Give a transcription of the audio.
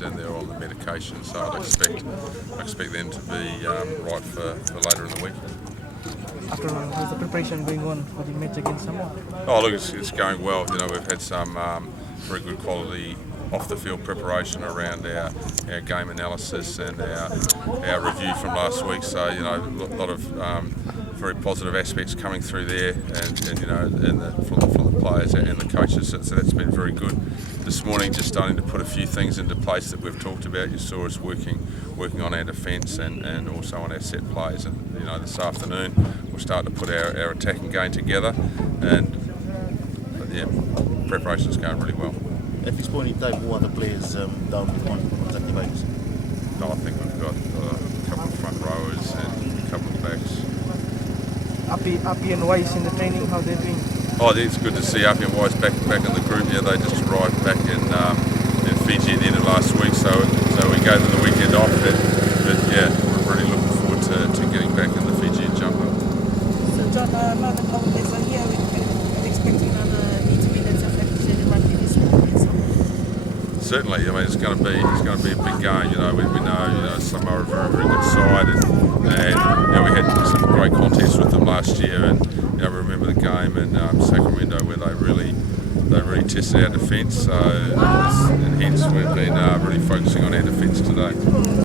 and they're on the medication, so I expect them to be right for later in the week. After how's the preparation going on for the match against Samoa? Oh look, it's going well. You know, we've had some very good quality off the field preparation around our game analysis and our review from last week. So you know, a lot of very positive aspects coming through there, and you know, from the players and the coaches. So that's been very good. This morning, just starting to put a few things into place that we've talked about. You saw us working on our defence and also on our set plays. And you know, this afternoon we'll start to put our attacking game together. And yeah, preparation's going really well. At this point in time, who are the players down on exactly basis? No, I think we've got a couple of front rowers and a couple of backs. Appy and Wise in the training, how they're doing? Oh, it's good to see Appy and Wise back in the group. Yeah, they just arrived back in Fiji at the end of last week, so we gave them the weekend off. But yeah, we're really looking forward to getting back in the Fijian jumper. So John, now that all players are here, we expect another 80 minutes of action in rugby this week. Certainly, I mean it's going to be a big game. You know, we know Samoa are a very, very good side, and you know, we had some great contests with them last year, and you know, we remember the game in Sacramento where they really tested our defence. So and hence we've been really focusing on our defence today.